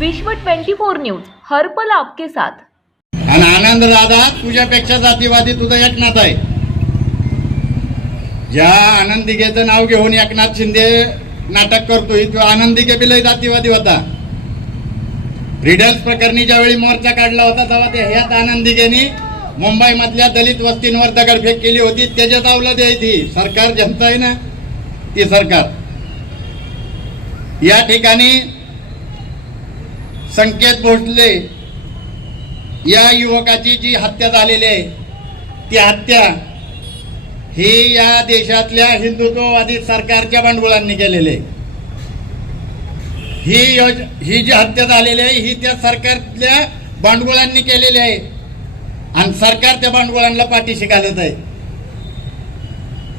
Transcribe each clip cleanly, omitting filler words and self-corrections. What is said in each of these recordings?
विश्व 24 न्यूज हर्पल आपके साथ। आणि आनंद दादा तुझ्यापेक्षा जातीवादी तुझा एकनाथ आहे। ज्या आनंदिकेचं नाव घेऊन एकनाथ शिंदे नाटक करतोय तो आनंदिके बिलय जातीवादी होता। रिडल्स प्रकरणी ज्यावेळी मोर्चा काढला होता तेव्हा ते ह्याच आनंदिकेने मुंबई मधल्या दलित वस्तींवर दगडफेक केली होती। त्याच्यात अवलाद द्यायची सरकार जनता आहे ना ती सरकार। या ठिकाणी संकेत भोसले या युवकाची जी हत्या झालेली आहे ती हत्या ही या देशातल्या हिंदुत्ववादी सरकारच्या भांडवलांनी केलेली आहे। ही जी हत्या झालेली आहे ही त्या सरकारच्या भांडवलांनी केलेली आहे आणि सरकार त्या भांडवलांना पाठीशी घालत आहे।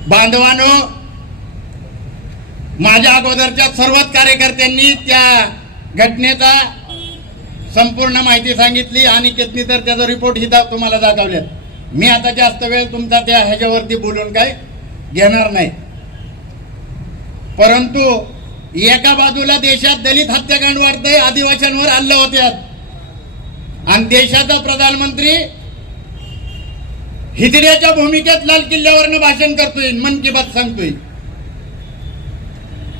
बांधवांनो, माझ्या अगोदरच्या सर्वच कार्यकर्त्यांनी त्या घटनेचा संपूर्ण माहिती सांगितली आणि कितनी तर त्याचा रिपोर्ट ही तुम्हाला दाखवले। मी आता जास्त वेळ तुमचा त्या ह्याच्यावरती बोलून काय घेणार नाही, परंतु एका बाजूला देशात दलित हत्याकांड वाढतंय, आदिवासींवर हल्ले होतात आणि देशाचा प्रधानमंत्री हिजड्याच्या भूमिकेत लाल किल्ल्यावरनं भाषण करतोय, मन की बात सांगतोय।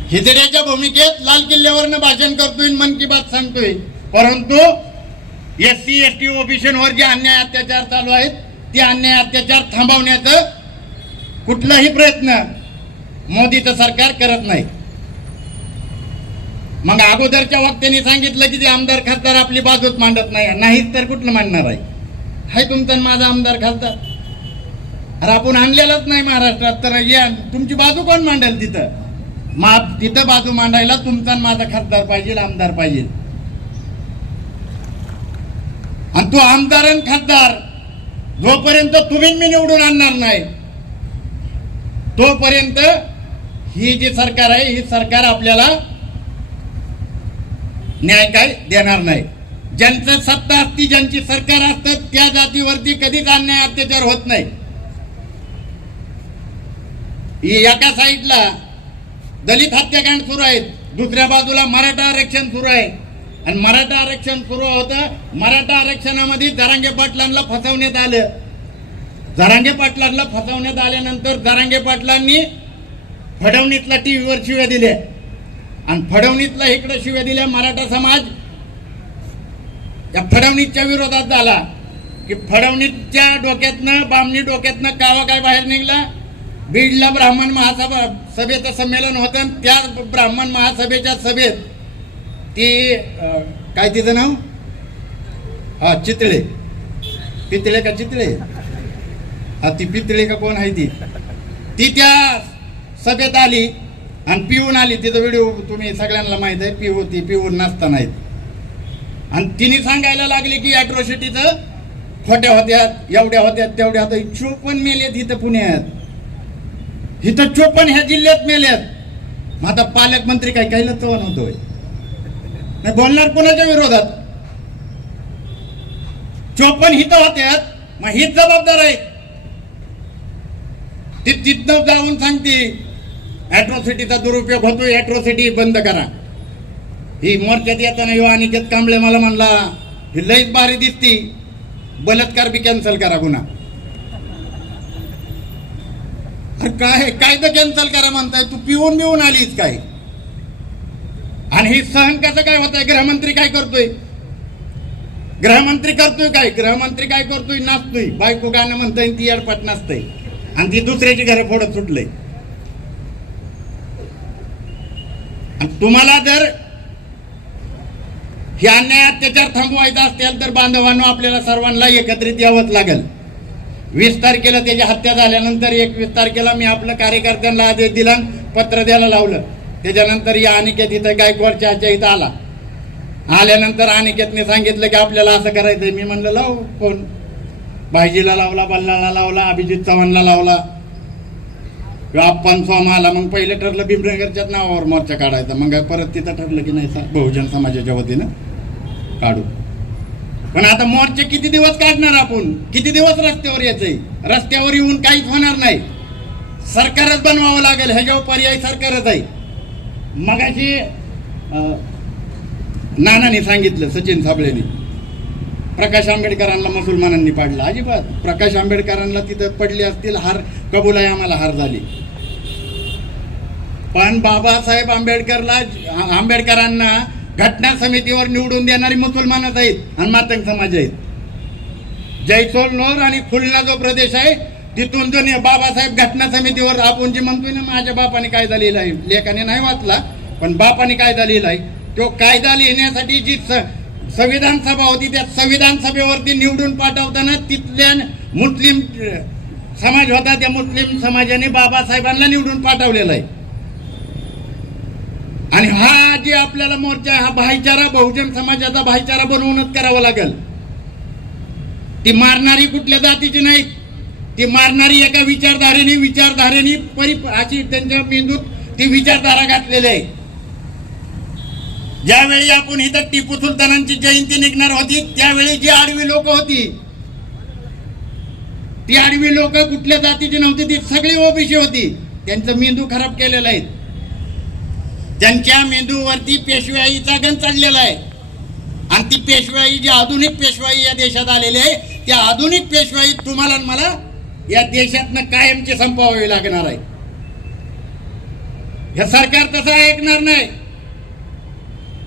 हिजड्याच्या भूमिकेत लाल किल्ल्यावरनं भाषण करतोय, मन की बात सांगतोय, परंतु SC ST ओबीसीवर जे अन्याय अत्याचार चालू आहेत ते अन्याय अत्याचार थांबवण्याचा कुठलाही प्रयत्न मोदीचं सरकार करत नाही। मग अगोदरच्या वक्त्यांनी सांगितलं की ते आमदार खासदार आपली बाजूच मांडत नाहीत तर कुठलं मांडणार आहे? हाय तुमचा माझा आमदार खासदार, अरे आपण आणलेलाच नाही महाराष्ट्रात, तर या तुमची बाजू कोण मांडेल? तिथं बाजू मांडायला तुमचा माझा खासदार पाहिजे, आमदार पाहिजे। आणि तो आमदार आणि खासदार जोपर्यंत तुम्ही मी निवडून आणणार नाही तोपर्यंत ही जी सरकार आहे ही सरकार आपल्याला न्याय काय देणार नाही। ज्यांचं सत्ता असती, ज्यांची सरकार असतं त्या जातीवरती कधीच अन्याय अत्याचार होत नाही। एका साईडला दलित हत्याकांड सुरू आहेत, दुसऱ्या बाजूला मराठा आरक्षण सुरू आहे आणि मराठा आरक्षण सुरू होतं। मराठा आरक्षणामध्ये जरांगे पाटलांना फसवण्यात आलं। जरांगे पाटलांना फसवण्यात आल्यानंतर जरांगे पाटलांनी फडणवीसला टीव्हीवर शिव्या दिल्या आणि फडणवीसला इकडे शिव्या दिल्या। मराठा समाज या फडणवीसच्या विरोधात झाला की फडणवीसच्या डोक्यातनं बामणी डोक्यातनं कावा काय बाहेर निघला। बीडला ब्राह्मण महासभा सभेचं संमेलन होतं, त्या ब्राह्मण महासभेच्या सभेत ती काय तिचं नाव हा चितळे, पितळे का चितळे, हा ती पितळे का कोण आहे ती त्या सभेत आली आणि पिऊन आली। तिचा व्हिडिओ तुम्ही सगळ्यांना माहित आहे, पिऊन नसताना आहेत आणि तिने सांगायला लागली की अॅट्रॉसिटीचं खोट्या होत्यात, एवढ्या होत्यात, तेवढ्या होत्या। 54 मेलेत इथं पुण्यात, इथं 54 ह्या जिल्ह्यात मेल्यात। मग आता पालकमंत्री काय काहीला चव्हाण होतोय नाही बोलणार कोणाच्या विरोधात? 54 हिथं होत्यात, मग हीच जबाबदार आहे। ती तिथं जाऊन सांगते अॅट्रॉसिटीचा दुरुपयोग होतोय, अॅट्रॉसिटी बंद करा। ही मोर्चात येताना यो अनिकेत कांबळे मला म्हणला ही लईच भारी दिसती, बलात्कार बी कॅन्सल करा गुन्हा। काय कायदा कॅन्सल करा म्हणताय? तू पिऊन आलीस काय? आणि ही सहन कसं काय होत आहे? गृहमंत्री काय करतोय? गृहमंत्री काय करतोय? नाचतोय, बायको गाणं म्हणतोय ती अडपट नाचतय आणि ती दुसऱ्याची घरं फोडत सुटलंय। तुम्हाला जर हे अन्याय अत्याचार थांबवायचा असेल तर बांधवांनो आपल्याला सर्वांना एकत्रित यावंच लागेल। 20 तारखेला त्याची हत्या झाल्यानंतर 21 तारखेला मी आपल्या कार्यकर्त्यांना आदेश दिला, पत्र द्यायला लावलं। त्याच्यानंतर या अनिकेत इथं गायकवाडच्या इथं आल्यानंतर अनिकेतने सांगितलं की आपल्याला असं करायचंय। मी म्हणलं लाव फोन, भाईजीला लावला, बल्लाला लावला, अभिजित चव्हाणला लावला, आपण स्वाम आला। मग पहिलं ठरलं भीमनगरच्याच नावावर मोर्चा काढायचा, मग परत तिथं ठरलं की नाही बहुजन समाजाच्या वतीनं काढू। पण आता मोर्चे किती दिवस काढणार आपण? किती दिवस रस्त्यावर यायचंय? रस्त्यावर येऊन काहीच होणार नाही, सरकारच बनवावं लागेल। ह्याच्यावर पर्याय सरकारच आहे। मगाशी नानाने सांगितलं, सचिन साबळेने प्रकाश आंबेडकरांना मुसलमानांनी पाडलं. अजिबात. प्रकाश आंबेडकरांना तिथं पडले असतील, हार कबूल आहे, आम्हाला हार झाली. पण बाबासाहेब आंबेडकरांना घटना समितीवर निवडून देणारी मुसलमानच आहेत आणि मातंग समाज आहेत. जैसलमेर आणि खुलना जो प्रदेश आहे तिथून जो बाबासाहेब घटना समितीवर, आपण जे म्हणतोय ना माझ्या बापाने कायदा लिहिला आहे, लेखाने नाही वाचला पण बापाने कायदा लिहिला आहे, तो कायदा लिहिण्यासाठी जी संविधान सभा होती त्या संविधान सभेवरती निवडून पाठवताना तिथल्या मुस्लिम समाज होता, त्या मुस्लिम समाजाने बाबासाहेबांना निवडून पाठवलेला आहे. आणि हा जे आपल्याला मोर्चा, हा भाईचारा बहुजन समाजाचा भाईचारा बनवूनच करावा लागेल. ती मारणारी कुठल्या जातीची नाही, ती मारणारी एका विचारधारेने अशी त्यांच्या मेंदूत ती विचारधारा घातलेली आहे. ज्यावेळी आपण इथं टिपू सुलतानांची जयंती निघणार होती त्यावेळी जी आडवी लोक होती, ती आडवी लोक कुठल्या जातीची नव्हती, ती सगळी ओबीसी होती. त्यांचं मेंदू खराब केलेला आहे. त्यांच्या मेंदूवरती पेशवाईचा गण चढलेला आहे. आणि ती पेशवाई, जी आधुनिक पेशवाई या देशात आलेली आहे, त्या आधुनिक पेशवाई तुम्हाला मला या देशातनं कायमची संपवावी लागणार आहे. हे सरकार तसं ऐकणार नाही.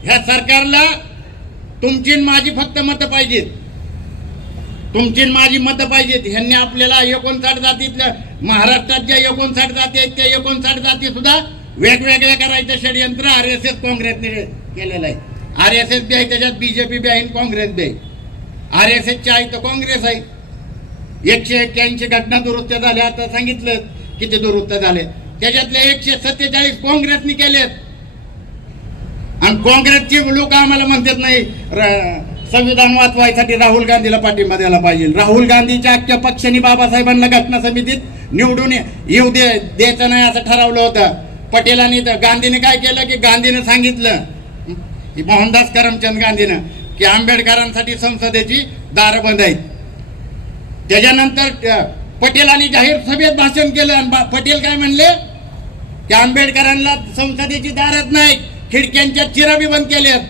ह्या सरकारला तुमची माझी फक्त मतं पाहिजेत, तुमची माझी मतं पाहिजेत. ह्यांनी आपल्याला 59 जातीतल्या, महाराष्ट्रात ज्या 59 जाती आहेत त्या 59 जाती सुद्धा वेगवेगळ्या करायचं षडयंत्र RSS काँग्रेसने केलेलं आहे. RSS बी आहे, त्याच्यात BJP बी आहे, काँग्रेस बी आहे. RSS च्या आहे तर काँग्रेस आहे. 181 घटना दुरुस्त झाल्या, आता सांगितलं किती दुरुस्त झाले, त्याच्यातल्या 147 काँग्रेसने केलेत. आणि काँग्रेसचे लोक आम्हाला म्हणतात नाही संविधान वाचवायसाठी राहुल गांधीला पाठिंबा द्यायला पाहिजे. राहुल गांधीच्या अख्ख्या पक्षाने बाबासाहेबांना घटना समितीत निवडून येऊ द्यायचं नाही असं ठरवलं होतं. पटेलांनी, गांधीने काय केलं की गांधीने सांगितलं, मोहनदास करमचंद गांधीनं, की आंबेडकरांसाठी संसदेची दारं बंद आहेत. त्याच्यानंतर पटेलांनी जाहीर सभेत भाषण केलं आणि पटेल काय म्हणले की आंबेडकरांना संसदेची दारच नाही, खिडक्यांच्या चिरा बी बंद केल्यात.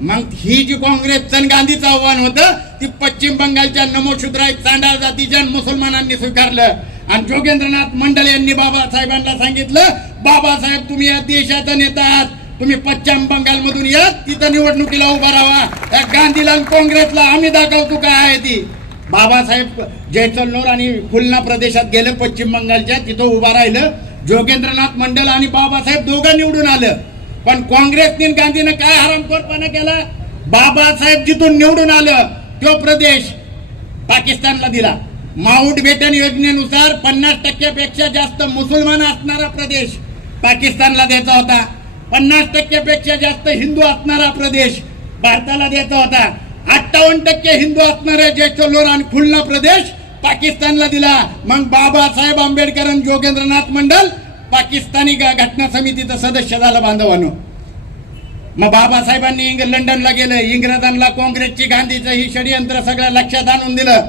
मग ही जी काँग्रेसचं आणि गांधीचं आव्हान होतं ती पश्चिम बंगालच्या नमोशूद्राय चांडाळ जातीच्या मुसलमानांनी स्वीकारलं. आणि जोगेंद्रनाथ मंडल यांनी बाबासाहेबांना सांगितलं, बाबासाहेब तुम्ही या देशाचा नेता आहात, तुम्ही पश्चिम बंगालमधून या, तिथं निवडणुकीला उभा राहा. त्या गांधीला आणि काँग्रेसला आम्ही दाखवतो काय आहे ती. बाबासाहेब जैसलमेर आणि खुलना प्रदेशात गेलं पश्चिम बंगालच्या, तिथं उभा राहिलं. जोगेंद्रनाथ मंडल आणि बाबासाहेब दोघं निवडून आलं. पण काँग्रेसने गांधीनं काय हरामखोरपणा केला, बाबासाहेब जिथून निवडून आलं तो प्रदेश पाकिस्तानला दिला. माउंटबेटन योजनेनुसार 50% पेक्षा जास्त मुसलमान असणारा प्रदेश पाकिस्तानला द्यायचा होता. 50% पेक्षा जास्त हिंदू असणारा प्रदेश भारताला द्यायचा होता. 58% हिंदू असणारे जैसलमेर आणि खुलना प्रदेश पाकिस्तानला दिला. मग बाबासाहेब आंबेडकर आणि जोगेंद्रनाथ मंडल पाकिस्तानी घटना समितीचं सदस्य झालं बांधवानं. मग बाबासाहेबांनी लंडनला गेलं, इंग्रजांना काँग्रेसची गांधीचं ही षडयंत्र सगळं लक्षात आणून दिलं.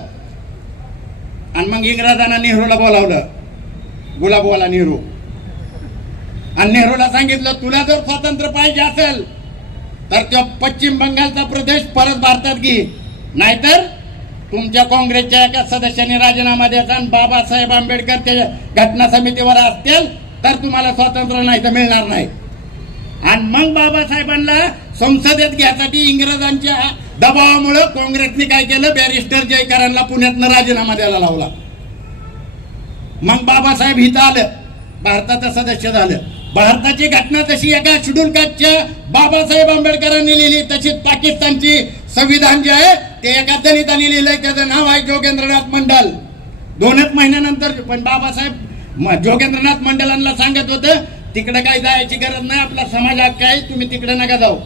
आणि मग इंग्रजांना नेहरूला बोलावलं, गुलाबवाला नेहरू. आणि नेहरूला सांगितलं तुला जर स्वातंत्र्य पाहिजे असेल तर तो पश्चिम बंगालचा प्रदेश परत भारतात घे, नाहीतर तुमच्या काँग्रेसच्या एका सदस्याने राजीनामा द्यायचा आणि बाबासाहेब आंबेडकर त्या घटना समितीवर असतील तर तुम्हाला स्वातंत्र्य नाही तर मिळणार नाही. आणि मग बाबासाहेबांना संसदेत घ्यायसाठी इंग्रजांच्या दबावामुळे काँग्रेसने काय केलं, बॅरिस्टर जयकरांना पुण्यातनं राजीनामा द्यायला लावला. मग बाबासाहेब इथं आलं, भारताचं सदस्य झालं. भारताची घटना तशी एका शेड्यूल कास्टच्या बाबासाहेब आंबेडकरांनी लिहिली, तशीच पाकिस्तानची संविधान जे आहे ते एका दलितांनी लिहिलंय, त्याचं नाव आहे जोगेंद्रनाथ मंडल. 2च महिन्यानंतर पण बाबासाहेब जोगेंद्रनाथ मंडलांना सांगत होतं तिकडे काही जायची गरज नाही, आपला समाज हक्क आहे, तुम्ही तिकडे नका जाऊ.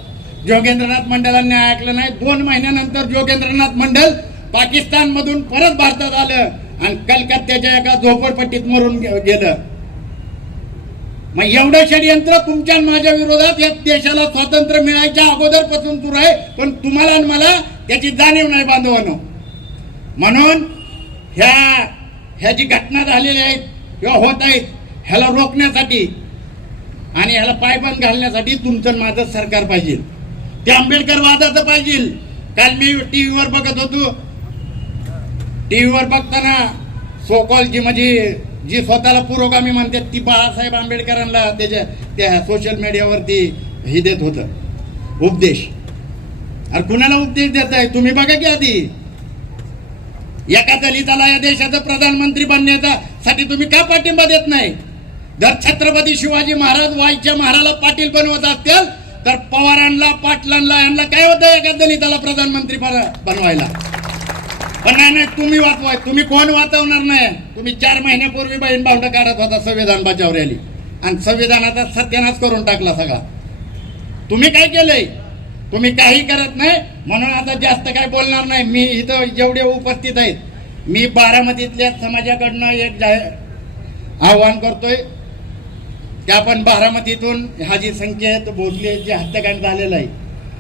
जोगेंद्रनाथ मंडलांनी ऐकलं नाही. 2 महिन्यानंतर जोगेंद्रनाथ मंडल पाकिस्तान मधून परत भारतात आलं आणि कलकत्त्याच्या एका झोपडपट्टीत मरून गेलं. मग एवढं षडयंत्र तुमच्या माझ्या विरोधात या देशाला स्वातंत्र्य मिळायच्या अगोदरपासून सुरू आहे, पण तुम्हाला आणि मला त्याची जाणीव नाही बांधवानो. म्हणून ह्या जी घटना झालेल्या आहेत किंवा होत आहेत ह्याला रोखण्यासाठी आणि ह्याला पायबंद घालण्यासाठी तुमचं माझं सरकार पाहिजे. ते आंबेडकर वादाचं पाहिजे. काल मी टीव्हीवर बघत होतो, टीव्हीवर बघताना सोकॉल जी स्वतःला पुरोगामी म्हणतात ती बाळासाहेब आंबेडकरांना त्या सोशल मीडियावरती हे देत होतं उपदेश. अरे कुणाला उपदेश देत आहे तुम्ही? बघा की आधी एका दलिताला या देशाचा प्रधानमंत्री बनण्यासाठी तुम्ही का पाठिंबा देत नाही? जर छत्रपती शिवाजी महाराज वाईच्या महाराला पाटील बनवत असतील तर पवारांना, पाटलांना यांना काय होतं एका दलिताला प्रधानमंत्री बनवायला? पण नाही, तुम्ही वाचवाय. तुम्ही कोण वाचवणार नाही? तुम्ही 4 महिन्यापूर्वी बहीण भावंड काढत होता संविधान बचाव रॅली आणि संविधानाचा सत्यानाश करून टाकला सगळा. तुम्ही काय केलंय? तुम्ही काही करत नाही. म्हणून आता जास्त काय बोलणार नाही. मी इथं जेवढे उपस्थित आहेत, मी बारामतीतल्या समाजाकडनं एक आव्हान करतोय की आपण बारामतीतून हाजी संकेत भोसले जे हत्याकांड झालेलं आहे,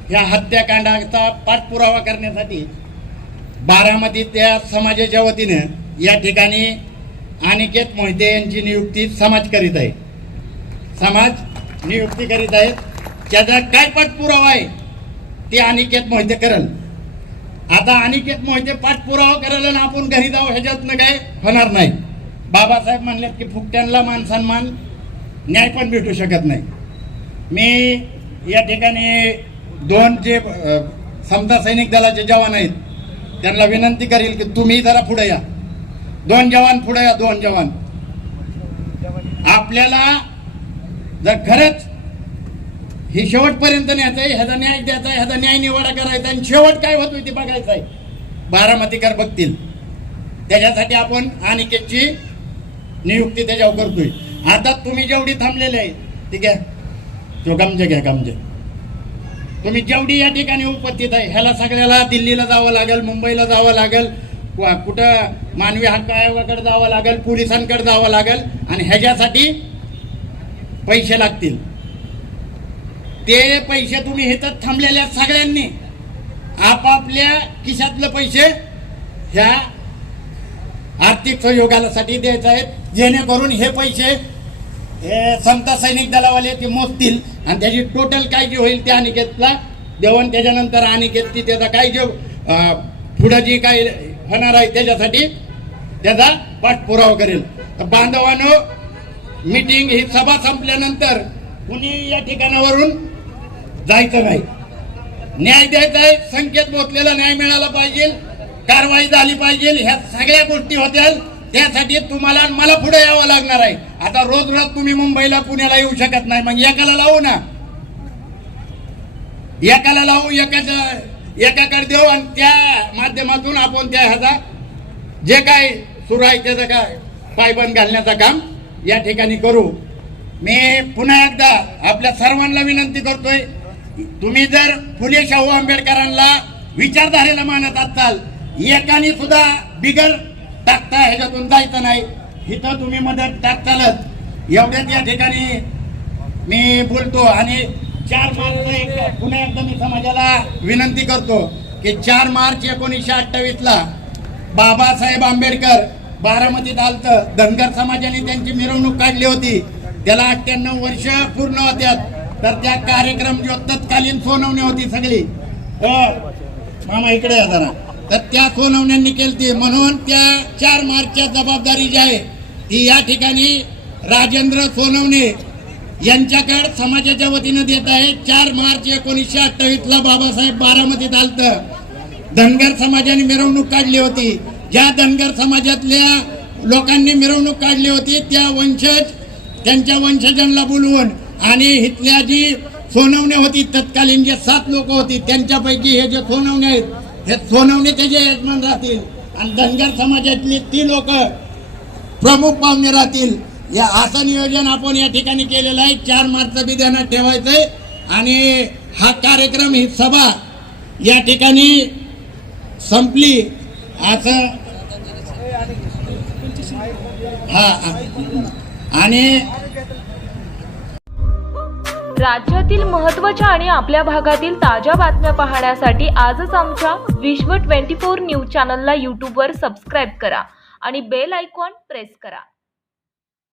ह्या हत्याकांडाचा पाठपुरावा करण्यासाठी बारामतीतल्या समाजाच्या वतीनं या ठिकाणी अनिकेत मोहिते यांची नियुक्ती समाज करीत आहे. समाज नियुक्ती करीत आहेत. त्याचा काय पाठपुरावा आहे ते अनिकेत मोहिते करेल. आता अनिकेत मोहिते पाठपुरावा करेल आणि आपण घरी जाऊ ह्याच्यातनं काय होणार नाही. बाबासाहेब म्हणले की फुकट्यांना मान सन्मान न्याय पण भेटू शकत नाही. मी या ठिकाणी 2 जे समता सैनिक दलाचे जवान आहेत त्यांना विनंती करेल की तुम्ही जरा पुढे या. 2 जवान पुढे या. 2 जवान. आपल्याला जर खरंच ही शेवटपर्यंत न्यायचं आहे, ह्याचा न्याय द्यायचा आहे, ह्याचा न्याय निवाडा करायचा आणि शेवट काय होतोय ते बघायचं आहे. बारामतीकर बघतील. त्याच्यासाठी आपण अनिकेतची नियुक्ती त्याच्यावर करतोय. आता तुम्ही जेवढी थांबलेले आहे ठीक आहे, तो गमजे घ्या गमजे. तुम्ही जेवढी या ठिकाणी उपस्थित आहे ह्याला सगळ्याला दिल्लीला जावं लागेल, मुंबईला जावं लागेल, कुठं मानवी हक्क आयोगाकडे जावं लागेल, पोलिसांकडे जावं लागेल आणि ह्याच्यासाठी पैसे लागतील. ते पैसे तुम्ही इथं थांबलेल्या सगळ्यांनी आपापल्या खिशातले पैसे ह्या आर्थिक सहयोगासाठी द्यायचे आहेत, जेणेकरून हे पैसे हे समता सैनिक दलावाले ते मोजतील आणि त्याची टोटल काय जे होईल ते अनिकेतला देऊन त्याच्यानंतर अनिकेत त्याचा काय जे पुढं जी काय होणार आहे त्याच्यासाठी त्याचा पाठपुरावा करेल. तर बांधवांनो, मीटिंग ही सभा संपल्यानंतर कुणी या ठिकाणावरून जायचं नाही. न्याय द्यायचा आहे. संकेत भोसलेला न्याय मिळाला पाहिजे, कारवाई झाली पाहिजे. ह्या सगळ्या गोष्टी होत्या. त्यासाठी तुम्हाला मला पुढे यावं लागणार आहे. आता रोज रोज तुम्ही मुंबईला पुण्याला येऊ शकत नाही. मग एकाला लावू ना, एकाला लावू, एकाकडे देऊ आणि त्या माध्यमातून आपण त्या ह्याचा जे काय सुरू आहे त्याचं काय पायबंद घालण्याचं काम या ठिकाणी करू. मी पुन्हा एकदा आपल्या सर्वांना विनंती करतोय, तुम्ही जर फुले शाहू आंबेडकरांना विचारधारेला मानत असाल, एकाने सुद्धा बिगर टाकता ह्याच्यातून जायचं नाही. इथं तुम्ही मदत टाकतालच. एवढ्याच या ठिकाणी मी बोलतो. आणि 4 मार्च पुन्हा एकदा मी समाजाला विनंती करतो की 4 मार्च 1928ला बाबासाहेब आंबेडकर बारामतीत आलतं. धनगर समाजाने त्यांची मिरवणूक काढली होती. त्याला 98 वर्ष पूर्ण होत्यात. तर त्या कार्यक्रम जो तत्कालीन सोनवणी होती सगळी, मामा इकडे या जरा, तर त्या सोनवण्यांनी केली. म्हणून त्या 4 मार्चच्या जबाबदारी जी आहे ती या ठिकाणी राजेंद्र सोनवणे यांच्याकडे समाजाच्या वतीनं देत आहे. 4 मार्च 1928ला बाबासाहेब बारामतीत आलतं. धनगर समाजाने मिरवणूक काढली होती. ज्या धनगर समाजातल्या लोकांनी मिरवणूक काढली होती त्या त्यांच्या वंशजांना बोलवून आणि इथल्या जी सोनवणे होती तत्कालीन जे 7 लोक होती त्यांच्यापैकी हे जे सोनवणे आहेत हे सोनवणे त्याचे यजमान राहतील आणि धनगर समाजातली ती लोक प्रमुख पाहुणे राहतील. या असं नियोजन आपण या ठिकाणी केलेलं आहे. 4 मार्च बी ध्यानात ठेवायचंय. आणि हा कार्यक्रम, ही सभा या ठिकाणी संपली असं आणि राज्यातील महत्त्वाच्या आणि आपल्या भागातील ताज्या बातम्या पाहण्यासाठी आजच आमच्या विश्व 24 न्यूज चॅनलला यूट्यूबवर सबस्क्राईब करा आणि बेल आयकॉन प्रेस करा.